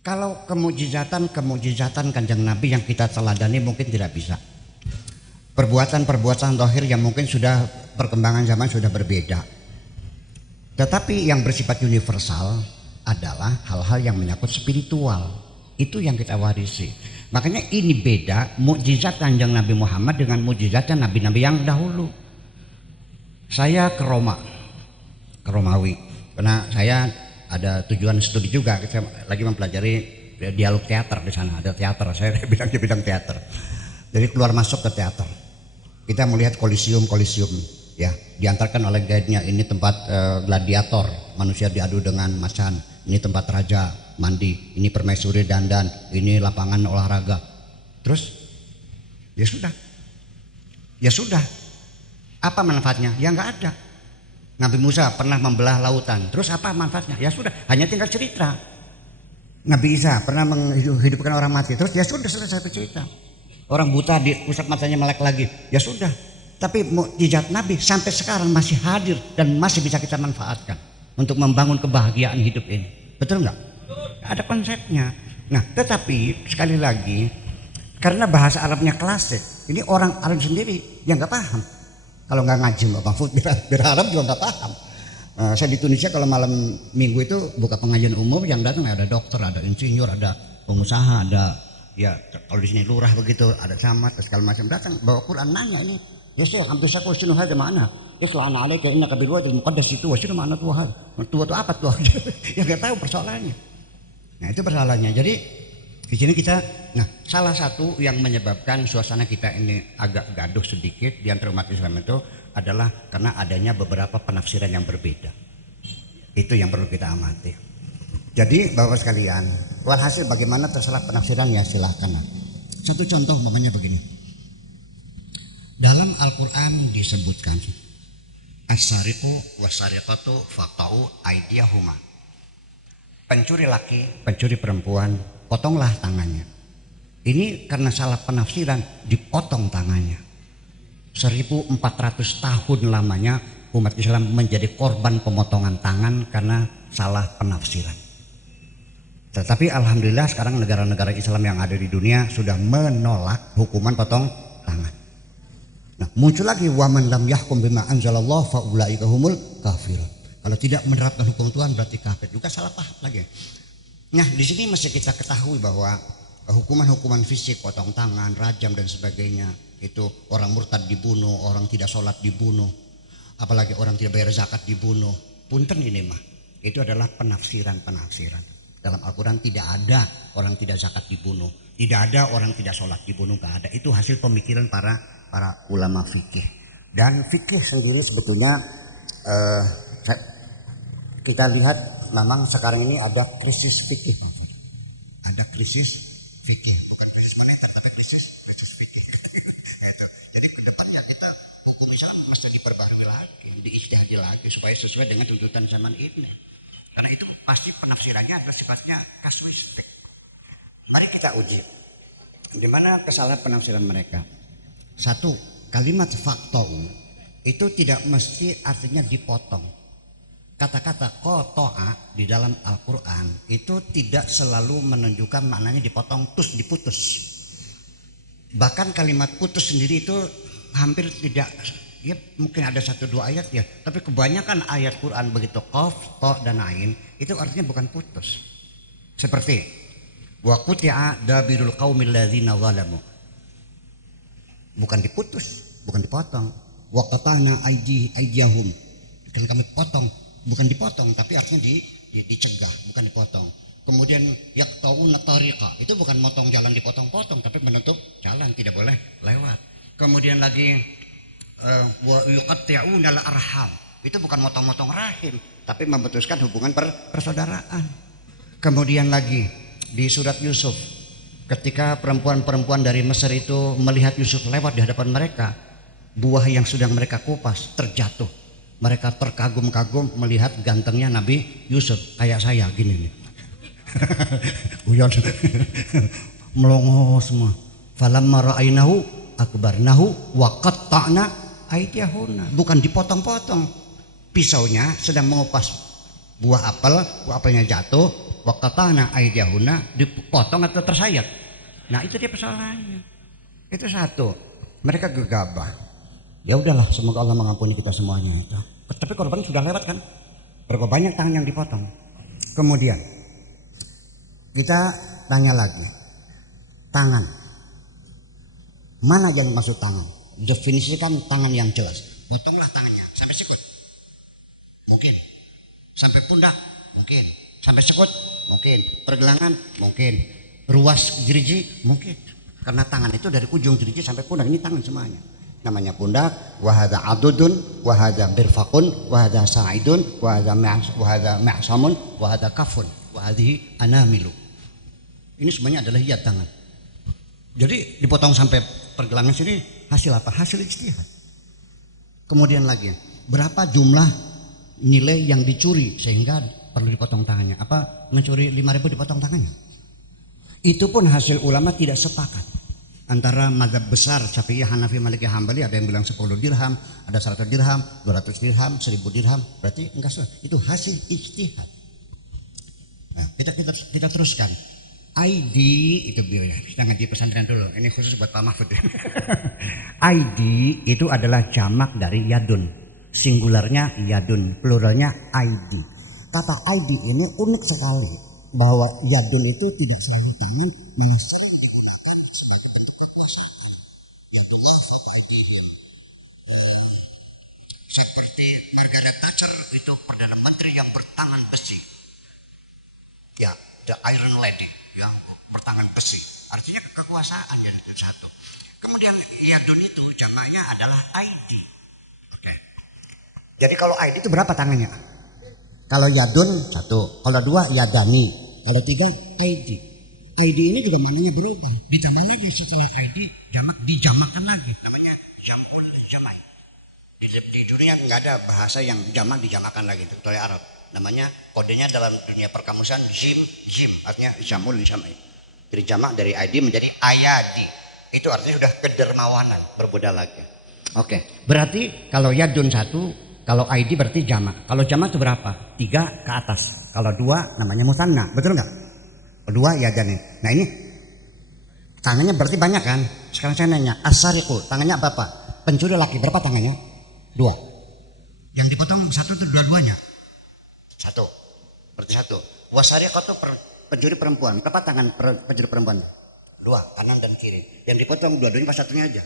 Kalau kemujizatan Kanjeng Nabi yang kita teladani mungkin tidak bisa. Perbuatan-perbuatan zahir yang mungkin sudah perkembangan zaman sudah berbeda. Tetapi yang bersifat universal adalah hal-hal yang menyangkut spiritual. Itu yang kita warisi. Makanya ini beda mukjizat Kanjeng Nabi Muhammad dengan mukjizatnya nabi-nabi yang dahulu. Saya ke Romawi, karena saya ada tujuan studi juga. Saya lagi mempelajari dialog teater di sana. Ada teater, saya bidang teater. Jadi keluar masuk ke teater. Kita melihat kolisium, ya, diantarkan oleh guide-nya. Ini tempat gladiator, manusia diadu dengan macan. Ini tempat raja mandi, ini permaisuri dandan, ini lapangan olahraga. Terus ya sudah. Apa manfaatnya? Ya nggak ada. Nabi Musa pernah membelah lautan. Terus apa manfaatnya? Ya sudah, hanya tinggal cerita. Nabi Isa pernah menghidupkan orang mati. Terus ya sudah, selesai cerita. Orang buta diusap matanya melek lagi. Ya sudah. Tapi mukjizat Nabi sampai sekarang masih hadir dan masih bisa kita manfaatkan untuk membangun kebahagiaan hidup ini. Betul nggak? Ada konsepnya. Nah, tetapi sekali lagi karena bahasa Arabnya klasik, ini orang Arab sendiri yang nggak paham. Kalau nggak ngaji Mbak Mahfud, biar Arab juga nggak paham. Saya di Tunisia kalau malam minggu itu buka pengajian umum, yang datang ada dokter, ada insinyur, ada pengusaha, ada ya kalau di sini lurah begitu, ada camat, segala macam datang bawa Quran nanya ini. Ya Syekh, hampir saya sunu hada mana? Isla'ana alaika innaka bil wadil muqaddas itu sunu mana Tuhan? Tua itu apa tuh? Ya nggak tahu persoalannya. Nah itu persoalannya. Jadi di sini kita, nah salah satu yang menyebabkan suasana kita ini agak gaduh sedikit di antara umat Islam itu adalah karena adanya beberapa penafsiran yang berbeda. Itu yang perlu kita amati. Jadi Bapak sekalian, walhasil bagaimana terserah penafsirannya silahkan. Satu contoh umpamanya begini. Dalam Al-Quran disebutkan as-sariqu was-sariqatu faqta'u aydiyahuma. Pencuri laki, pencuri perempuan, potonglah tangannya. Ini karena salah penafsiran, dipotong tangannya. 1400 tahun lamanya umat Islam menjadi korban pemotongan tangan karena salah penafsiran. Tetapi alhamdulillah sekarang negara-negara Islam yang ada di dunia sudah menolak hukuman potong tangan. Nah, muncul lagi waman lam yahkum bima anzalallah faulaika humul kafirun. Kalau tidak menerapkan hukum Tuhan berarti kafir. Juga salah paham lagi. Nah, di sini mesti kita ketahui bahwa hukuman-hukuman fisik, potong tangan, rajam dan sebagainya, itu orang murtad dibunuh, orang tidak sholat dibunuh, apalagi orang tidak bayar zakat dibunuh. Punten ini mah, itu adalah penafsiran. Dalam Al-Quran tidak ada orang tidak zakat dibunuh, tidak ada orang tidak sholat dibunuh, nggak ada. Itu hasil pemikiran para ulama fikih. Dan fikih sendiri sebetulnya kita lihat memang sekarang ini ada krisis fikih. Ada krisis fikih, bukan krisis moneter tapi krisis fikih. Jadi kedepannya kita hukum Islam mesti diperbarui lagi, diijtihadi lagi supaya sesuai dengan tuntutan zaman ini. Karena itu pasti penafsirannya sifatnya kasuistik. Mari kita uji di mana kesalahan penafsiran mereka. Satu, kalimat faktau itu tidak mesti artinya dipotong. Kata-kata qata'a di dalam Al-Quran itu tidak selalu menunjukkan maknanya dipotong, terus diputus. Bahkan kalimat putus sendiri itu hampir tidak, ya mungkin ada 1-2 ayat ya, tapi kebanyakan ayat Quran begitu qaf, ta dan ain itu artinya bukan putus. Seperti wa quti'a dabirul qaumil ladzina zalamu. Bukan diputus, bukan dipotong. Wa qata'na aydiyahum. Kan kami potong, bukan dipotong tapi artinya dicegah, bukan dipotong. Kemudian yaqta'una tariqa, itu bukan motong jalan dipotong-potong tapi menutup jalan, tidak boleh lewat. Kemudian lagi wa yuqatti'una al-arham, itu bukan motong-motong rahim tapi memutuskan hubungan persaudaraan. Kemudian lagi di surat Yusuf, ketika perempuan-perempuan dari Mesir itu melihat Yusuf lewat di hadapan mereka, buah yang sedang mereka kupas terjatuh. Mereka terkagum-kagum melihat gantengnya Nabi Yusuf, kayak saya gini nih. Guyon. Melongo semua. Falamma ra'ainahu akbarnahu wa qatta'na aydiyahunna. Bukan dipotong-potong. Pisaunya sedang mengupas buah apelnya jatuh, wa qata'na aydiyahunna, dipotong atau tersayat. Nah itu dia persoalannya. Itu satu. Mereka gegabah. Ya udahlah, semoga Allah mengampuni kita semuanya. Tapi korban sudah lewat kan? Berapa banyak tangan yang dipotong? Kemudian kita tanya lagi, tangan. Mana yang masuk tangan? Definisikan tangan yang jelas. Potonglah tangannya sampai sikut. Mungkin. Sampai pundak? Mungkin. Sampai sikut? Mungkin. Pergelangan? Mungkin. Ruas jeriji? Mungkin. Karena tangan itu dari ujung jeriji sampai pundak, ini tangan semuanya. Namanya pundak, wahada adudun, wahada birfakun, wahada sa'idun, wahada ma'samun, wahada kafun, wahadihi anamilu. Ini semuanya adalah hiat tangan. Jadi dipotong sampai pergelangan sini, hasil apa? Hasil ijtihad. Kemudian lagi, berapa jumlah nilai yang dicuri sehingga perlu dipotong tangannya? Apa mencuri 5.000 dipotong tangannya? Itu pun hasil ulama tidak sepakat. Antara mazhab besar Syafi'iyah, Hanafi, Maliki, Hambali, ada yang bilang 10 dirham, ada 100 dirham, 200 dirham, 1000 dirham, berarti enggak sesuai. Itu hasil ijtihad. Nah, kita teruskan. ID itu biar kita ngaji pesantren dulu. Ini khusus buat Pak Mahfud. ID itu adalah jamak dari yadun. Singularnya yadun, pluralnya ID. Kata ID ini unik sekali, bahwa yadun itu tidak selalu tangan, malah seperti Margaret Thatcher itu perdana menteri yang bertangan besi. Ya, the Iron Lady yang bertangan besi. Artinya kekuasaan jadi satu. Kemudian yadun itu jamaknya adalah ID. Oke. Jadi kalau ID itu berapa tangannya? Kalau yadun 1, kalau 2 yadani, kalau 3 ID. ID ini juga maknanya berubah. Ditambah lagi setelah ID jamak dijamakan lagi, namanya jamul jamai. Di dunia nggak ada bahasa yang jamak dijamakan lagi kecuali Arab. Namanya kodenya dalam dunia perkamusan jim, artinya jamul jamai. Jadi jamak dari ID menjadi ayadi. Itu artinya sudah kedermawanan, berbeda lagi. Oke. Berarti kalau yadun 1, kalau ID berarti jamak. Kalau jamak itu berapa? 3 ke atas. Kalau 2 namanya musanna, betul nggak? 2 yadani. Nah ini tangannya berarti banyak kan? Sekarang saya nanya, asariku tangannya berapa? Pencuri laki berapa tangannya? 2. Yang dipotong 1 itu dua-duanya? 1. Berarti 1. Wasariqatu pencuri perempuan. Berapa tangan pencuri perempuan? 2, kanan dan kiri. Yang dipotong dua-duanya pas satunya aja.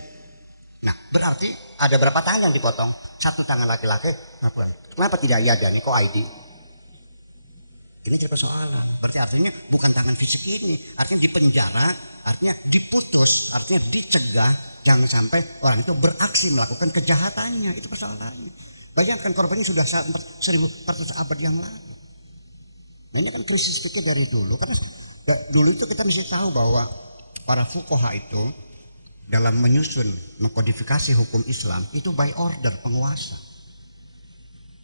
Nah, berarti ada berapa tangan yang dipotong? 1 tangan laki-laki, perempuan. Kenapa tidak yadani kok ID? Ini jadi persoalan. Berarti artinya bukan tangan fisik ini. Artinya dipenjara, artinya diputus, artinya dicegah. Jangan sampai orang itu beraksi melakukan kejahatannya. Itu persoalannya. Bayangkan korbannya sudah 1400 abad yang lalu. Nah ini kan krisis pikir dari dulu. Karena dulu itu kita mesti tahu bahwa para fuqaha itu dalam menyusun, mengkodifikasi hukum Islam itu by order penguasa.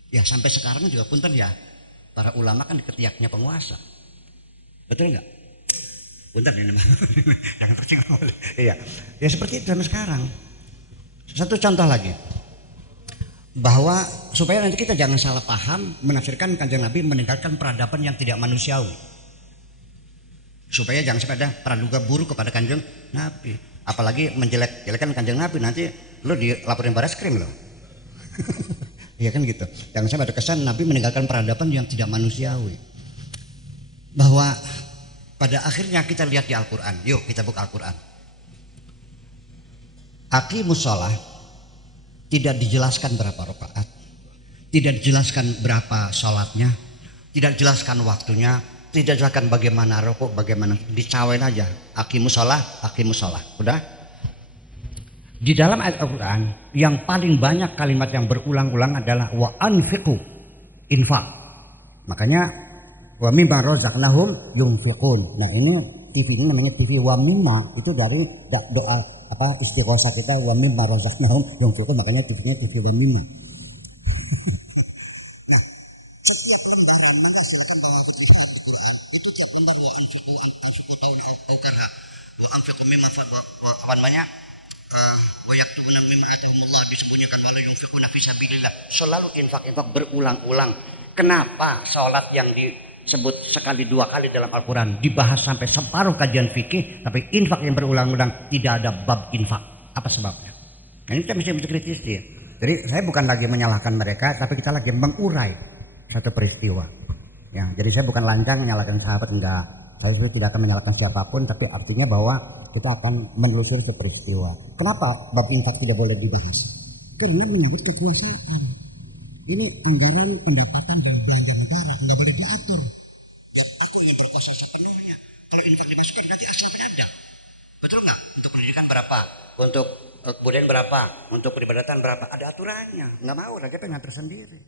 Ya sampai sekarang juga punten ya. Para ulama kan di ketiaknya penguasa. Betul nggak? Bentar ini. Jangan tercinggung. Iya. Ya seperti itu sampai sekarang. Satu contoh lagi. Bahwa supaya nanti kita jangan salah paham menafsirkan Kanjeng Nabi meninggalkan peradaban yang tidak manusiawi. Supaya jangan sampai ada praduga buruk kepada Kanjeng Nabi. Apalagi menjelek-jelekan Kanjeng Nabi, nanti lo dilaporin baris krim lo. Iya kan gitu. Jangan sampai ada kesan Nabi meninggalkan peradaban yang tidak manusiawi. Bahwa pada akhirnya kita lihat di Al-Quran. Yuk kita buka Al-Quran. Aqimus shalah tidak dijelaskan berapa rakaat, tidak dijelaskan berapa sholatnya, tidak dijelaskan waktunya, tidak dijelaskan bagaimana rukuk, bagaimana, dicawain aja. Aqimus shalah, udah. Di dalam ayat Al-Quran yang paling banyak kalimat yang berulang-ulang adalah wa anfiqu, infak. Makanya wa mimma razaqnahum yunfiqun. Nah ini TV ini namanya TV wa mimma, itu dari doa istighosah kita wa mimma razaqnahum yunfiqun, makanya TV-nya TV wa mimma. Nah, setiap lembar anda silakan bawa buku Al-Quran. Itu tiap lembar wa anfiqu karha wa anfiqu mimma apa namanya? Wa yaktubuna mimma atahumullah, disembunyikan wala yunfiquna fi sabilillah. Selalu infak berulang-ulang. Kenapa sholat yang sebut sekali dua kali dalam Al-Quran, dibahas sampai separuh kajian fikih, tapi infak yang berulang-ulang tidak ada bab infak. Apa sebabnya? Nah, ini kita mesti kritis ya. Jadi saya bukan lagi menyalahkan mereka, tapi kita lagi mengurai satu peristiwa. Ya, jadi saya bukan lancang menyalahkan sahabat, enggak. Saya tidak akan menyalahkan siapapun, tapi artinya bahwa kita akan menelusuri peristiwa. Kenapa bab infak tidak boleh dibahas? Karena menyangkut kekuasaan. Ini anggaran pendapatan dan belanja negara, nggak boleh diatur. Ya, aku ingin berkuasa sepenuhnya. Kalau infak dimasukkan berarti aslamnya ada. Betul nggak? Untuk pendidikan berapa? Untuk kemudian berapa? Untuk peribadatan berapa? Ada aturannya. Nggak mau lagi, pengen ngatur sendiri.